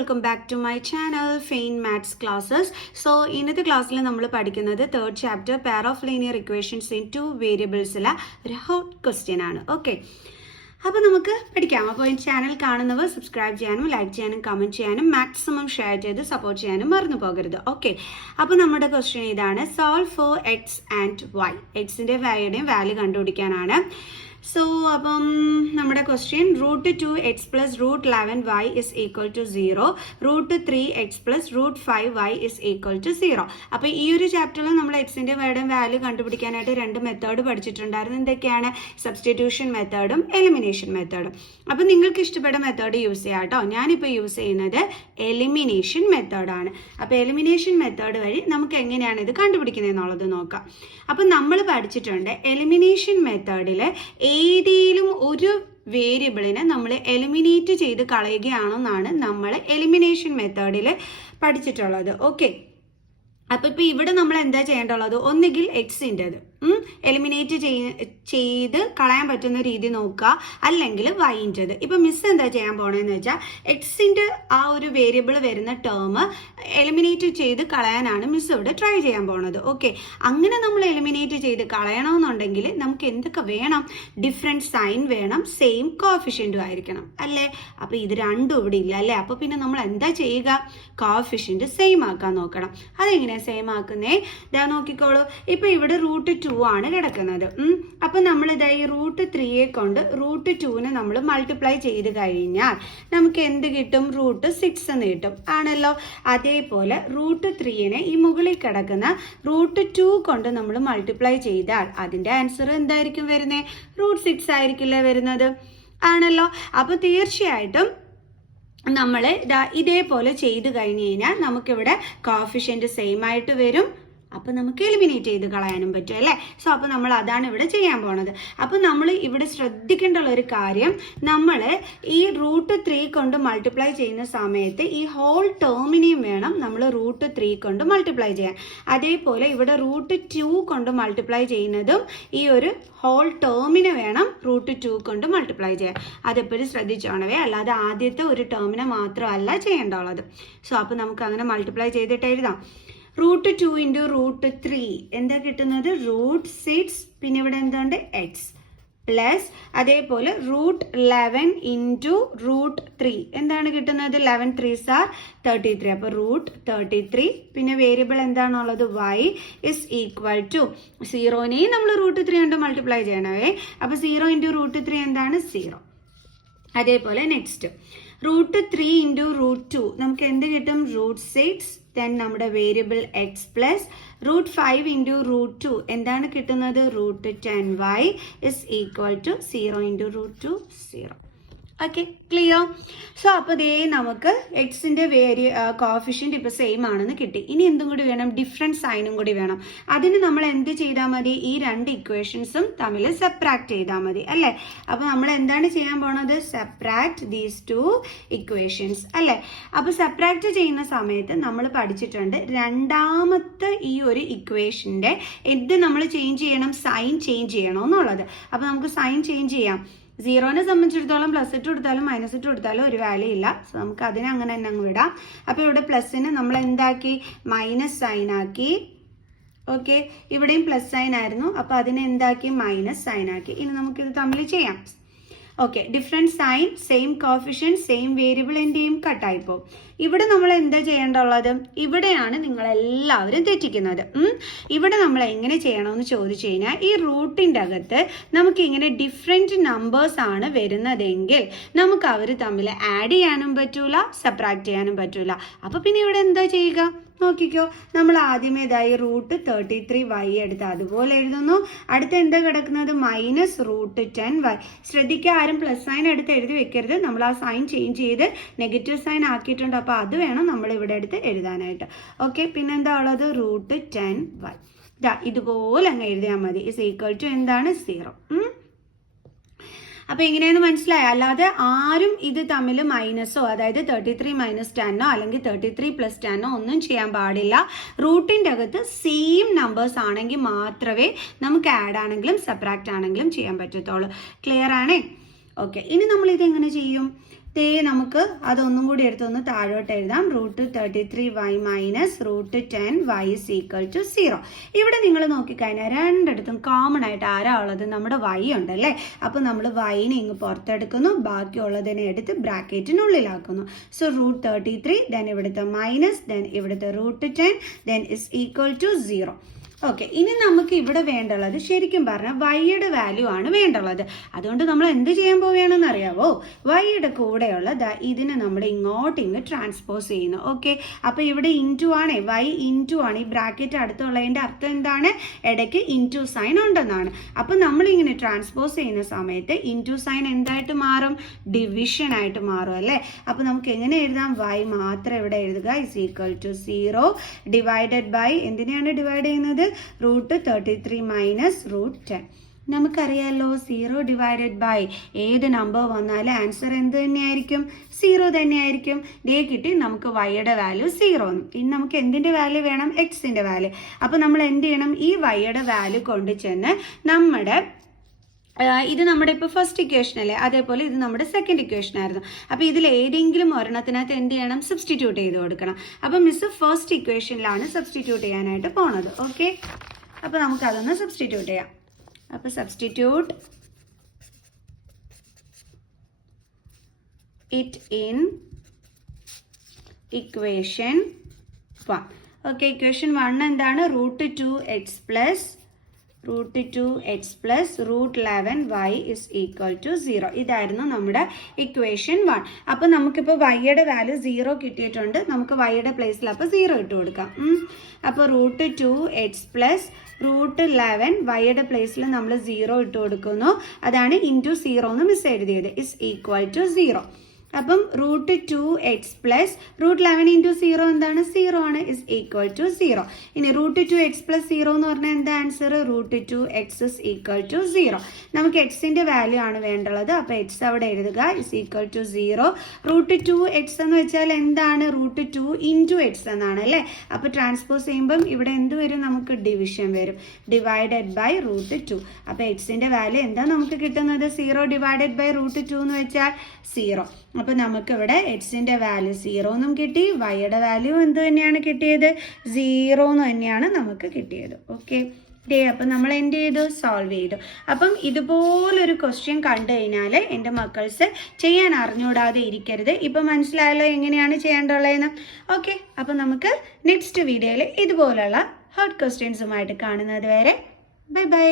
welcome back to my channel Fain Maths Classes. So ഇന്നത്തെ ക്ലാസ്സിൽ നമ്മൾ പഠിക്കുന്നത് third chapter pair of linear equations in two variables ല ഒരു hot question ആണ്. ഓക്കെ, അപ്പോൾ നമുക്ക് പഠിക്കാം. അപ്പോൾ ഈ ചാനൽ കാണുന്നവർ സബ്സ്ക്രൈബ് ചെയ്യാനും ലൈക്ക് ചെയ്യാനും കമൻറ്റ് ചെയ്യാനും മാക്സിമം ഷെയർ ചെയ്ത് സപ്പോർട്ട് ചെയ്യാനും മറന്നു പോകരുത്. ഓക്കെ, അപ്പോൾ നമ്മുടെ ക്വസ്റ്റ്യൻ ഇതാണ്: solve for x and y. എക്സിൻ്റെ വൈയുടെയും വാല്യൂ കണ്ടുപിടിക്കാനാണ്. സോ അപ്പം നമ്മുടെ question √2x + √11y is equal to 0, √3x + √5y is equal to 0. അപ്പോൾ ഈ ഒരു ചാപ്റ്ററിൽ നമ്മൾ എക്സിൻ്റെ വൈയുടെയും വാല്യൂ കണ്ടുപിടിക്കാനായിട്ട് രണ്ട് മെത്തേഡ് പഠിച്ചിട്ടുണ്ടായിരുന്നു. എന്തൊക്കെയാണ്? സബ്സ്റ്റിറ്റ്യൂഷൻ മെത്തേഡും എലിമിനേഷൻ മെത്തേഡും. അപ്പോൾ നിങ്ങൾക്ക് ഇഷ്ടപ്പെട്ട മെത്തേഡ് യൂസ് ചെയ്യാം കേട്ടോ. ഞാനിപ്പോൾ യൂസ് ചെയ്യുന്നത് എലിമിനേഷൻ മെത്തേഡാണ്. അപ്പോൾ എലിമിനേഷൻ മെത്തേഡ് വഴി നമുക്ക് എങ്ങനെയാണ് ഇത് കണ്ടുപിടിക്കുന്നത് എന്നുള്ളത് നോക്കാം. അപ്പം നമ്മൾ പഠിച്ചിട്ടുണ്ട് എലിമിനേഷൻ മെത്തേഡിൽ ഏതെങ്കിലും ഒരു വേരിയബിളിനെ നമ്മൾ എലിമിനേറ്റ് ചെയ്ത് കളയുകയാണെന്നാണ് നമ്മൾ എലിമിനേഷൻ മെത്തേഡിൽ പഠിച്ചിട്ടുള്ളത്. ഓക്കെ, അപ്പോൾ ഇപ്പോൾ ഇവിടെ നമ്മൾ എന്താ ചെയ്യേണ്ടുള്ളത്? ഒന്നുകിൽ എക്സിൻ്റെത് എലിമിനേറ്റ് ചെയ്ത് കളയാൻ പറ്റുന്ന രീതി നോക്കുക, അല്ലെങ്കിൽ വൈൻ്റെത്. ഇപ്പം മിസ് എന്താ ചെയ്യാൻ പോകണമെന്ന് വെച്ചാൽ എക്സിൻ്റെ ആ ഒരു വേരിയബിൾ വരുന്ന ടേം എലിമിനേറ്റ് ചെയ്ത് കളയാനാണ് മിസ് ഇവിടെ ട്രൈ ചെയ്യാൻ പോണത്. ഓക്കെ, അങ്ങനെ നമ്മൾ എലിമിനേറ്റ് ചെയ്ത് കളയണമെന്നുണ്ടെങ്കിൽ നമുക്ക് എന്തൊക്കെ വേണം? ഡിഫറെൻറ്റ് സൈൻ വേണം, സെയിം കോഫിഷ്യൻറ്റും ആയിരിക്കണം അല്ലേ? അപ്പോൾ ഇത് രണ്ടും ഇവിടെ ഇല്ല അല്ലേ? അപ്പോൾ പിന്നെ നമ്മൾ എന്താ ചെയ്യുക? കോഫിഷ്യൻറ്റ് സെയിം ആക്കാൻ നോക്കണം. അതെങ്ങനെയാണ് സെയിം ആക്കുന്നേ? ഇതാ നോക്കിക്കോളൂ. ഇപ്പോൾ ഇവിടെ √2 ആണ് കിടക്കുന്നത്. അപ്പം നമ്മളിതായി √3യെ കൊണ്ട് √2നെ നമ്മൾ മൾട്ടിപ്ലൈ ചെയ്ത് കഴിഞ്ഞാൽ നമുക്ക് എന്ത് കിട്ടും? √6 എന്ന് കിട്ടും ആണല്ലോ. അതേപോലെ √3നെ ഈ മുകളിൽ കിടക്കുന്ന √2 കൊണ്ട് നമ്മൾ മൾട്ടിപ്ലൈ ചെയ്താൽ അതിൻ്റെ ആൻസർ എന്തായിരിക്കും വരുന്നത്? √6 ആയിരിക്കില്ലേ വരുന്നത് ആണല്ലോ. അപ്പോൾ തീർച്ചയായിട്ടും നമ്മൾ ഇതേപോലെ ചെയ്ത് കഴിഞ്ഞ് കഴിഞ്ഞാൽ നമുക്കിവിടെ കോഫിഷ്യൻറ്റ് സെയിം ആയിട്ട് വരും. അപ്പോൾ നമുക്ക് എലിമിനേറ്റ് ചെയ്ത് കളയാനും പറ്റും അല്ലേ? സോ അപ്പോൾ നമ്മൾ അതാണ് ഇവിടെ ചെയ്യാൻ പോണത്. അപ്പോൾ നമ്മൾ ഇവിടെ ശ്രദ്ധിക്കേണ്ട ഒരു കാര്യം, നമ്മൾ ഈ √3 കൊണ്ട് മൾട്ടിപ്ലൈ ചെയ്യുന്ന സമയത്ത് ഈ ഹോൾ ടേമിനെയും വേണം നമ്മൾ √3 കൊണ്ട് മൾട്ടിപ്ലൈ ചെയ്യാൻ. അതേപോലെ ഇവിടെ √2 കൊണ്ട് മൾട്ടിപ്ലൈ ചെയ്യുന്നതും ഈ ഒരു ഹോൾ ടേമിനെ വേണം √2 കൊണ്ട് മൾട്ടിപ്ലൈ ചെയ്യാൻ. അതെപ്പോഴും ശ്രദ്ധിച്ചോണവേ, അല്ലാതെ ആദ്യത്തെ ഒരു ടേമിനെ മാത്രമല്ല ചെയ്യേണ്ടുള്ളത്. സോ അപ്പോൾ നമുക്ക് അങ്ങനെ മൾട്ടിപ്ലൈ ചെയ്തിട്ട് എഴുതാം. √2 × √3 എന്താ കിട്ടുന്നത്? √6. പിന്നെ ഇവിടെ എന്തുണ്ട്? എക്സ് പ്ലസ് അതേപോലെ √11 × √3 എന്താണ് കിട്ടുന്നത്? 11 3s are 33. അപ്പോൾ √33. പിന്നെ വേരിയബിൾ എന്താണുള്ളത്? y is equal to 0നെയും നമ്മൾ √3 കൊണ്ട് മൾട്ടിപ്ലൈ ചെയ്യണമേ. അപ്പോൾ 0 × √3 എന്താണ്? 0. അതേപോലെ നെക്സ്റ്റ് √3 × √2 നമുക്ക് എന്ത് കിട്ടും? √6. ദെൻ നമ്മുടെ വേരിയബിൾ എക്സ് പ്ലസ് √5 × √2 എന്താണ് കിട്ടുന്നത്? √10y is equal to 0 × √2 0. Okay, clear? So അപ്പോൾ ദേ നമുക്ക് എക്സിൻ്റെ കോഫിഷ്യൻ്റ് ഇപ്പോൾ സെയിം ആണെന്ന് കിട്ടി. ഇനി എന്തും കൂടി വേണം? ഡിഫറെൻറ്റ് സൈനും കൂടി വേണം. അതിന് നമ്മൾ എന്ത് ചെയ്താൽ മതി? ഈ രണ്ട് ഇക്വേഷൻസും തമ്മിൽ സബ്ട്രാക്ട് ചെയ്താൽ മതി അല്ലേ? അപ്പോൾ നമ്മൾ എന്താണ് ചെയ്യാൻ പോണത്? സബ്ട്രാക്ട് ദീസ് ടു ഇക്വേഷൻസ് അല്ലേ? അപ്പോൾ സബ്ട്രാക്ട് ചെയ്യുന്ന സമയത്ത് നമ്മൾ പഠിച്ചിട്ടുണ്ട് രണ്ടാമത്തെ ഈ ഒരു ഇക്വേഷൻ്റെ എന്ത് നമ്മൾ ചേഞ്ച് ചെയ്യണം? സൈൻ ചേഞ്ച് ചെയ്യണം എന്നുള്ളത്. അപ്പോൾ നമുക്ക് സൈൻ ചേഞ്ച് ചെയ്യാം. 0നെ സംബന്ധിച്ചിടത്തോളം പ്ലസ് ഇട്ട് കൊടുത്താലും മൈനസ് ഇട്ട് കൊടുത്താലും ഒരു വാല്യൂ ഇല്ല. സോ നമുക്ക് അതിനെ അങ്ങനെ തന്നെ അങ്ങ് വിടാം. അപ്പോൾ ഇവിടെ പ്ലസ്സിന് നമ്മൾ എന്താക്കി? മൈനസ് സൈൻ ആക്കി. ഓക്കെ, ഇവിടെയും പ്ലസ് സൈൻ ആയിരുന്നു, അപ്പോൾ അതിനെ എന്താക്കി? മൈനസ് സൈൻ ആക്കി. ഇനി നമുക്കിത് തമ്മിൽ ചെയ്യാം. Okay, different sign, same coefficient, same variable എന്റെയും കട്ടായിപ്പോൾ. ഇവിടെ നമ്മൾ എന്താ ചെയ്യേണ്ടുള്ളത്? ഇവിടെയാണ് നിങ്ങളെല്ലാവരും തെറ്റിക്കുന്നത്. ഇവിടെ നമ്മൾ എങ്ങനെ ചെയ്യണമെന്ന് ചോദിച്ചു കഴിഞ്ഞാൽ ഈ റൂട്ടിൻ്റെ അകത്ത് നമുക്ക് ഇങ്ങനെ ഡിഫറെൻറ്റ് നമ്പേഴ്സ് ആണ് വരുന്നതെങ്കിൽ നമുക്ക് അവർ തമ്മിൽ ആഡ് ചെയ്യാനും പറ്റൂല, സബ്ട്രാക്ട് ചെയ്യാനും പറ്റൂല. അപ്പോൾ പിന്നെ ഇവിടെ എന്താ ചെയ്യുക? നോക്കിക്കോ, നമ്മൾ ആദ്യമേ ഇതായി √33y എടുത്ത് അതുപോലെ എഴുതുന്നു. അടുത്ത് എന്താ കിടക്കുന്നത്? Minus √10y. ശ്രദ്ധിക്കുക, ആരും പ്ലസ് സൈൻ എടുത്ത് എഴുതി വെക്കരുത്. നമ്മൾ ആ സൈൻ ചേഞ്ച് ചെയ്ത് നെഗറ്റീവ് സൈൻ ആക്കിയിട്ടുണ്ട്. അപ്പോൾ അത് വേണം നമ്മൾ ഇവിടെ എടുത്ത് എഴുതാനായിട്ട്. ഓക്കെ, പിന്നെന്താ ഉള്ളത്? √10y. ഇതുപോലെ അങ്ങ് എഴുതിയാൽ മതി. ഇസ് ഈക്വൽ ടു എന്താണ്? 0. അപ്പോൾ എങ്ങനെയാണെന്ന് മനസ്സിലായോ? അല്ലാതെ ആരും ഇത് തമ്മിൽ മൈനസോ, അതായത് 33 - 10 അല്ലെങ്കിൽ 33 + 10 ഒന്നും ചെയ്യാൻ പാടില്ല. റൂട്ടിൻ്റെ അകത്ത് സെയിം നമ്പേഴ്സ് ആണെങ്കിൽ മാത്രമേ നമുക്ക് ആഡ് ആണെങ്കിലും സബ്ട്രാക്ട് ആണെങ്കിലും ചെയ്യാൻ പറ്റത്തുള്ളൂ. ക്ലിയർ ആണേ? ഓക്കെ, ഇനി നമ്മൾ ഇത് എങ്ങനെ ചെയ്യും? നമുക്ക് അതൊന്നും കൂടി എടുത്തൊന്ന് താഴോട്ട് എഴുതാം. √33y minus √10y is equal to 0. ഇവിടെ നിങ്ങൾ നോക്കിക്കഴിഞ്ഞാൽ രണ്ടിടത്തും കോമൺ ആയിട്ട് ആരാ ഉള്ളത്? നമ്മുടെ y ഉണ്ടല്ലേ. അപ്പോൾ നമ്മൾ yനെ ഇങ്ങ് പുറത്തെടുക്കുന്നു, ബാക്കിയുള്ളതിനെ എടുത്ത് ബ്രാക്കറ്റിനുള്ളിലാക്കുന്നു. സോ √33, ദെൻ ഇവിടുത്തെ മൈനസ്, ദെൻ ഇവിടുത്തെ √10, then is equal to 0. Okay, ഇനി നമുക്ക് ഇവിടെ വേണ്ടുള്ളത് ശരിക്കും പറഞ്ഞാൽ വൈയുടെ വാല്യൂ ആണ് വേണ്ടുള്ളത്. അതുകൊണ്ട് നമ്മൾ എന്ത് ചെയ്യാൻ പോവുകയാണെന്ന് അറിയാവോ? വൈയുടെ കൂടെയുള്ള ഇതിനെ നമ്മൾ ഇങ്ങോട്ട് ട്രാൻസ്പോസ് ചെയ്യുന്നു. ഓക്കെ, അപ്പോൾ ഇവിടെ ഇൻറ്റു ആണ്, വൈ ഇൻറ്റു ആണ്. ഈ ബ്രാക്കറ്റ് അടുത്തുള്ളതിൻ്റെ അർത്ഥം എന്താണ്? ഇടയ്ക്ക് ഇൻറ്റു സൈൻ ഉണ്ടെന്നാണ്. അപ്പം നമ്മളിങ്ങനെ ട്രാൻസ്പോസ് ചെയ്യുന്ന സമയത്ത് ഇൻറ്റു സൈൻ എന്തായിട്ട് മാറും? ഡിവിഷൻ ആയിട്ട് മാറും അല്ലേ. അപ്പോൾ നമുക്ക് എങ്ങനെ എഴുതാം? വൈ മാത്രം ഇവിടെ എഴുതുക is equal to 0 divided by എന്തിനെയാണ് ഡിവൈഡ് ചെയ്യുന്നത്? √33 മൈനസ് √10. നമുക്കറിയാലോ 0 ഡിവൈഡഡ് ബൈ ഏത് നമ്പർ വന്നാലും ആൻസർ എന്ത് തന്നെയായിരിക്കും? 0 തന്നെയായിരിക്കും. ഡേ കിട്ടി നമുക്ക് വൈയുടെ വാല്യൂ 0. ഇനി നമുക്ക് എന്തിൻ്റെ വാല്യൂ വേണം? എക്സിൻ്റെ വാല്യൂ. അപ്പോൾ നമ്മൾ എന്ത് ചെയ്യണം? ഈ വൈയുടെ വാല്യൂ കൊണ്ട് ചെന്ന് നമ്മുടെ ഇത് നമ്മുടെ ഇപ്പോൾ ഫസ്റ്റ് ഇക്വേഷൻ അല്ലേ, അതേപോലെ ഇത് നമ്മുടെ സെക്കൻഡ് ഇക്വേഷൻ ആയിരുന്നു. അപ്പോൾ ഇതിൽ ഏതെങ്കിലും ഒരെണ്ണത്തിനകത്ത് എന്ത് ചെയ്യണം? സബ്സ്റ്റിറ്റ്യൂട്ട് ചെയ്ത് കൊടുക്കണം. അപ്പോൾ മിസ് ഫസ്റ്റ് ഇക്വേഷനിലാണ് സബ്സ്റ്റിറ്റ്യൂട്ട് ചെയ്യാനായിട്ട് പോണത്. ഓക്കെ, അപ്പോൾ നമുക്ക് അതൊന്ന് സബ്സ്റ്റിറ്റ്യൂട്ട് ചെയ്യാം. അപ്പോൾ substitute it in equation 1. Okay, equation 1 എന്താണ്? √2x plus √2x plus √11y is equal to 0. ഇതായിരുന്നു നമ്മുടെ ഇക്വേഷൻ 1. അപ്പോൾ നമുക്കിപ്പോൾ വൈയുടെ വാല്യൂ 0 കിട്ടിയിട്ടുണ്ട്. നമുക്ക് വൈയുടെ പ്ലേസിൽ അപ്പോൾ 0 ഇട്ട് കൊടുക്കാം. അപ്പോൾ √2x പ്ലസ് √11 വൈയുടെ പ്ലേസിൽ നമ്മൾ 0 ഇട്ട് കൊടുക്കുന്നു. അതാണ് ഇൻറ്റു 0 എന്ന് മിസ് എഴുതിയത്. Is equal to 0. അപ്പം √2x പ്ലസ് √11 ഇൻറ്റു 0 എന്താണ്? 0 ആണ്. Is equal to 0. ഇനി √2x പ്ലസ് 0 എന്ന് പറഞ്ഞാൽ എന്താ answer? √2x is equal to 0. നമുക്ക് എക്സിൻ്റെ വാല്യൂ ആണ് വേണ്ടുള്ളത്. അപ്പോൾ എക്സ് അവിടെ എഴുതുക ഇസ് ഈക്വൽ ടു 0. √2x എന്ന് വെച്ചാൽ എന്താണ്? √2 ഇൻറ്റു എക്സ് എന്നാണ് അല്ലേ. അപ്പോൾ ട്രാൻസ്പോസ് ചെയ്യുമ്പം ഇവിടെ എന്ത് വരും? നമുക്ക് ഡിവിഷൻ വരും. Divided by √2. അപ്പോൾ എക്സിൻ്റെ വാല്യൂ എന്താ നമുക്ക് കിട്ടുന്നത്? 0 ഡിവൈഡഡ് ബൈ √2 എന്ന് വെച്ചാൽ 0. അപ്പോൾ നമുക്കിവിടെ എക്സിൻ്റെ വാല്യൂ 0 എന്നും കിട്ടി, വൈയുടെ വാല്യൂ എന്ത് തന്നെയാണ് കിട്ടിയത്? 0 എന്ന് തന്നെയാണ് നമുക്ക് കിട്ടിയത്. ഓക്കെ, അപ്പം നമ്മൾ എന്ത് ചെയ്തു? സോൾവ് ചെയ്തു. അപ്പം ഇതുപോലൊരു ക്വസ്റ്റ്യൻ കണ്ടു കഴിഞ്ഞാൽ എൻ്റെ മക്കൾസ് ചെയ്യാൻ അറിഞ്ഞുകൂടാതെ ഇരിക്കരുത്. ഇപ്പം മനസ്സിലായല്ലോ എങ്ങനെയാണ് ചെയ്യേണ്ടതെന്ന്. ഓക്കെ, അപ്പം നമുക്ക് നെക്സ്റ്റ് വീഡിയോയിൽ ഇതുപോലുള്ള ഹോട്ട് ക്വസ്റ്റ്യൻസുമായിട്ട് കാണുന്നത് വരെ ബൈ ബൈ.